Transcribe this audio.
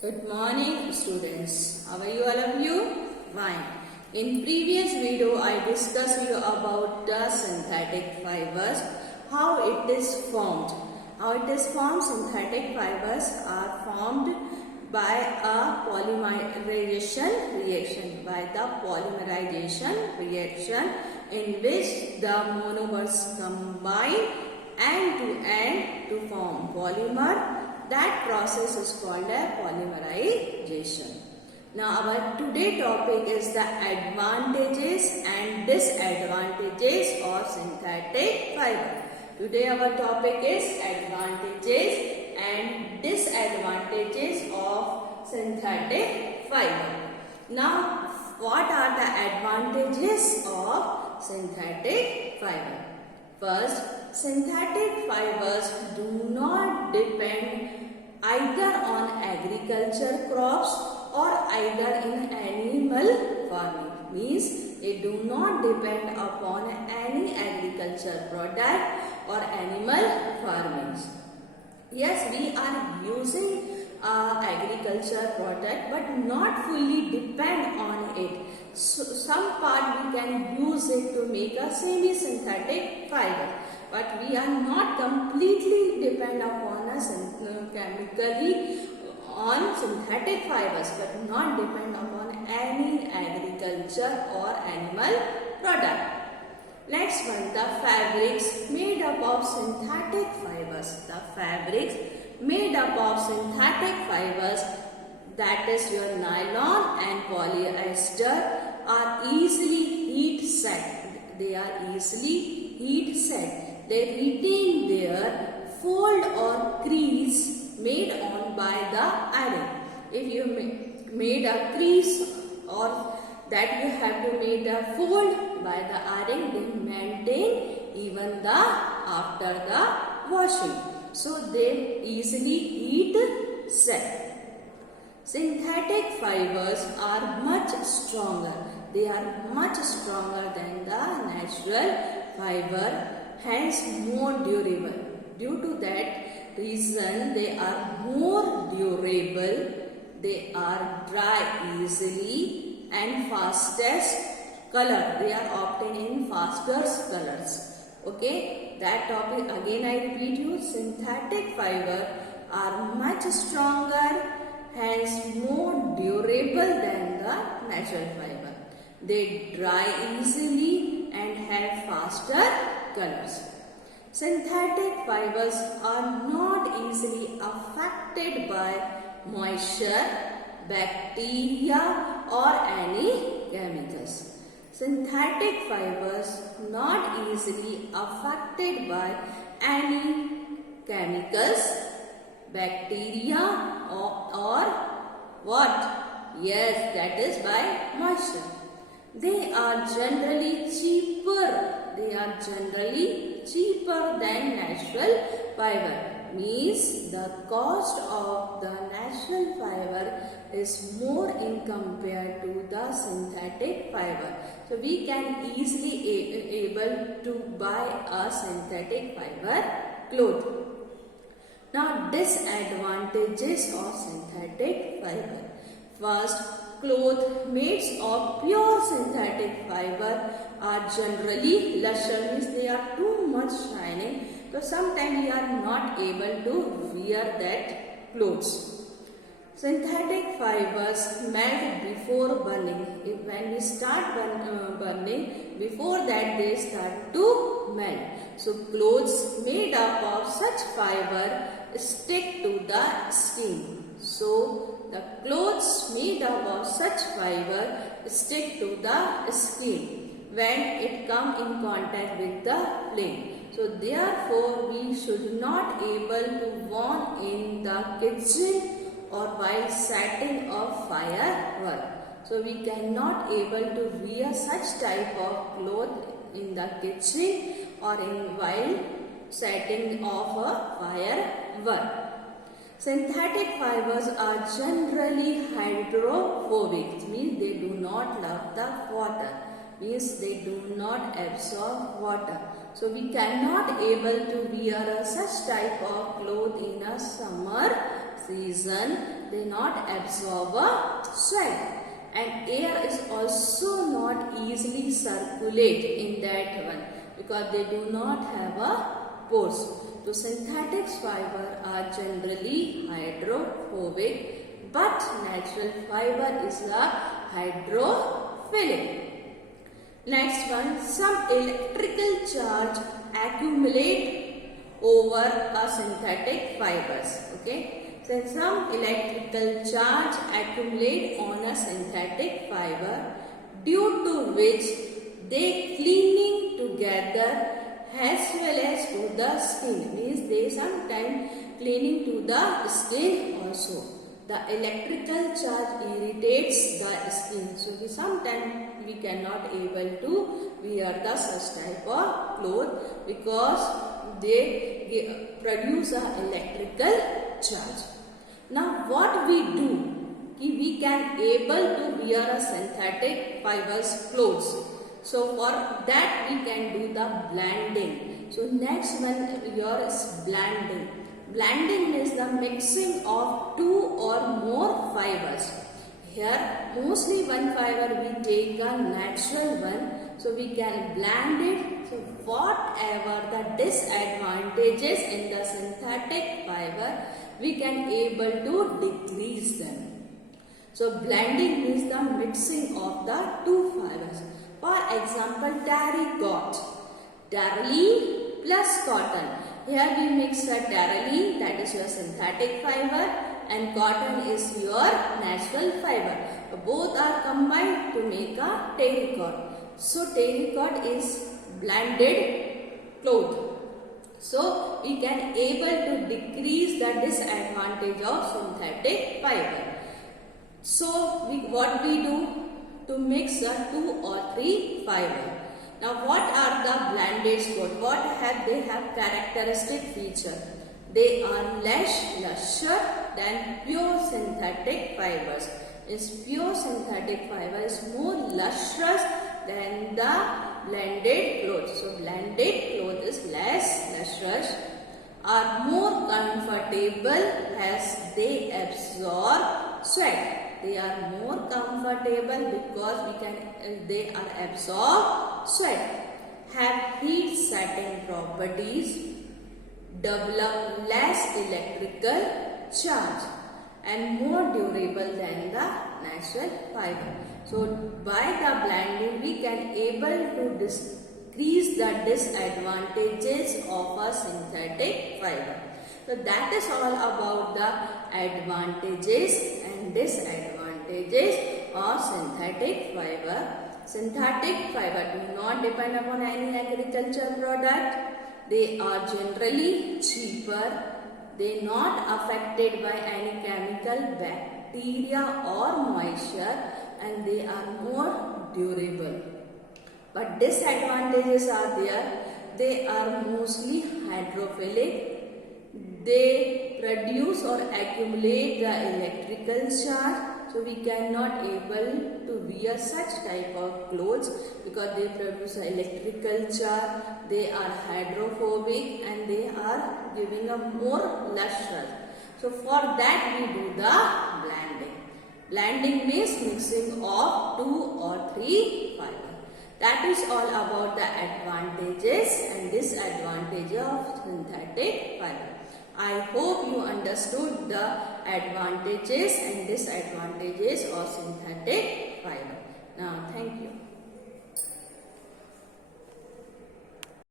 Good morning, students. How are you, all of you? Fine. In previous video, I discussed you about the synthetic fibers, how it is formed. How it is formed, synthetic fibers are formed by a polymerization reaction. By the polymerization reaction in which the monomers combine end to end to form polymer. That process is called a polymerization. Now our today topic is the advantages and disadvantages of synthetic fiber. Today our topic is advantages and disadvantages of synthetic fiber. Now what are the advantages of synthetic fiber? First, synthetic fibers do not depend either on agriculture crops or either in animal farming. Means they do not depend upon any agriculture product or animal farming. Yes, we are using agriculture product but not fully depend on it. So, some part we can use it to make a semi-synthetic fiber, but we are not completely depend upon a chemically on synthetic fibers, but not depend upon any agriculture or animal product. Next one, the fabrics made up of synthetic fibers. The fabrics made up of synthetic fibers, that is your nylon and polyester, are easily heat set. They are easily heat set. They retain their fold or crease made on by the iron. If you made a crease or that you have to make a fold by the iron, they maintain even the after the washing. So they easily heat set. Synthetic fibers are much stronger. They are much stronger than the natural fiber, hence more durable. Due to that reason, they are more durable. They are dry easily and fastest color. They are obtained in fastest colors. Okay, that topic again I repeat you. Synthetic fiber are much stronger, hence more durable than the natural fiber. They dry easily and have faster colors. Synthetic fibers are not easily affected by moisture, bacteria or any chemicals. Synthetic fibers not easily affected by any chemicals, bacteria or what? Yes, that is by moisture. They are generally cheaper. They are generally cheaper than natural fiber. Means the cost of the natural fiber is more in compared to the synthetic fiber. So we can easily able to buy a synthetic fiber cloth. Now disadvantages of synthetic fiber. First, clothes made of pure synthetic fiber are generally lusher, means they are too much shining. So sometimes we are not able to wear that clothes. Synthetic fibers melt before burning. When we start burning, before that they start to melt. So clothes made up of such fiber stick to the skin. So the clothes made up of such fiber stick to the skin when it come in contact with the flame. So therefore we should not able to worn in the kitchen or while setting of firework. So we cannot able to wear such type of cloth in the kitchen or in while setting of a firework. Synthetic fibers are generally hydrophobic, means they do not love the water, means they do not absorb water. So we cannot able to wear such type of cloth in a summer reason they not absorb a sweat. And air is also not easily circulate in that one because they do not have a pores. So synthetic fiber are generally hydrophobic, but natural fiber is a hydrophilic. Next one, some electrical charge accumulate over a synthetic fibers. Okay. So some electrical charge accumulate on a synthetic fiber, due to which they cleaning together as well as to the skin. Means they sometimes cleaning to the skin also. The electrical charge irritates the skin. So sometimes we cannot able to wear the such type of clothes because they produce a electrical charge. Now what we do, we can able to wear a synthetic fibers clothes. So for that we can do the blending. So next one here is blending. Blending is the mixing of two or more fibers. Here mostly one fiber we take a natural one, so we can blend it. So whatever the disadvantages in the synthetic fiber, we can able to decrease them. So blending means the mixing of the two fibers. For example, terrycloth, terylene plus cotton. Here we mix a terylene, that is your synthetic fiber, and cotton is your natural fiber. Both are combined to make a terrycloth. So terrycloth is blended cloth. So we can able to decrease the disadvantage of synthetic fiber. So what we do to mix the two or three fiber. Now what are the blended cloth? What have they have characteristic feature? They are less luscious than pure synthetic fibers. Is pure synthetic fiber is more luscious than the blended cloth. So blended cloth is less luscious, are more comfortable as they absorb sweat. They are more comfortable because they are absorb sweat, have heat setting properties, develop less electrical charge, and more durable than the natural fiber. So by the blending we can able to decrease the disadvantages of a synthetic fiber. So that is all about the advantages and disadvantages of synthetic fiber. Synthetic fiber do not depend upon any agriculture product. They are generally cheaper. They not affected by any chemical, bacteria or moisture, and they are more durable. But disadvantages are there. They are mostly hydrophilic. They produce or accumulate the electrical charge. So we cannot able to wear such type of clothes because they produce an electrical charge. They are hydrophobic and they are giving a more lustrous. So for that we do the blending. Blending means mixing of 2 or 3 fibers. That is all about the advantages and disadvantages of synthetic fiber. I hope you understood the advantages and disadvantages of synthetic fiber.